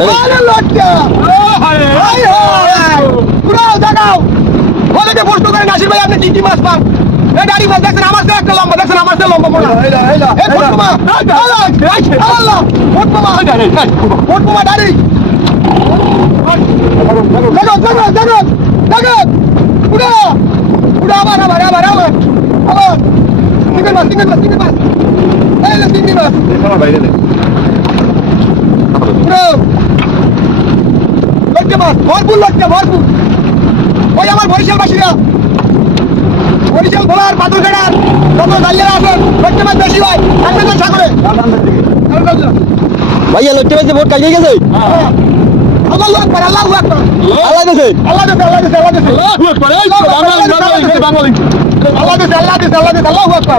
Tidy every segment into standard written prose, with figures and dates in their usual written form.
আরে লটকা পুরাও জাগাও বলেকে প্রশ্ন করে নাসির ভাই আপনি কি মাছ পান এই গাড়ি মাছ দেখছেন আমার থেকে একটা লম্বা দেখছেন আমার থেকে লম্বা মোটা এই ফটমা আল্লাহ ফটমা দাঁড়ি জাগত পুরা আবার সিঙ্গেল মাছ এই লে সিঙ্গেল মাছ বাইরে পুরো লটকা মাছ ভরপুর ওই আমার বরিশাল বাসীরা বরিশাল ভোলার পাথরঘাটার যত জালিয়ারা আছেন লটকা মাছ বেশি হয় আসবেন না সাগরে ভাইয়া লটকা মাছ ভোট কাটিয়ে গেছে আল্লাহু আকবার আল্লাহু আকবার আল্লাহ দেশে আল্লাহু আকবার আল্লাহু আকবার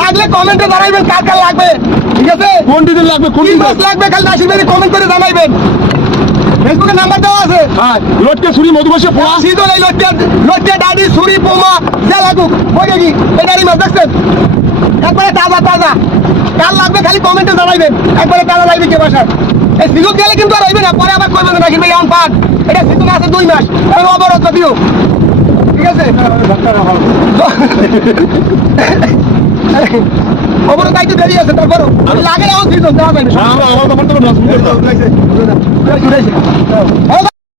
লাগলে কমেন্টে জানাইবেন কার কার লাগবে ঠিক আছে কোন ডিটেইল লাগবে কোন ডিটেইল লাগবে খালি নাসির ভাই কমেন্ট করে জানাইবেন ফেসবুকে নাম্বার দেওয়া আছে হ্যাঁ লটকে ছুরি মধুবসে পোড়া সিজন এই লটকে ডাডি ছুরি পোমা যা লাগুক ওই কি এই গাড়ি মাছ দেখছেন একবারে তাজা কার লাগবে খালি কমেন্টে জানাইবেন একবারে তাজা লাগবে কে বাসা এই সিজন গেলে কিন্তু আর হইবে না পরে আবার কইবেন নাসির ভাই আম পাট এটা সিজন আছে 2 মাস এই অবরোধ দিও ঠিক আছে অবরোধ দায়িত্ব দেরি আছে তারপরও লাগে এখন সিজন দেওয়া যাবে না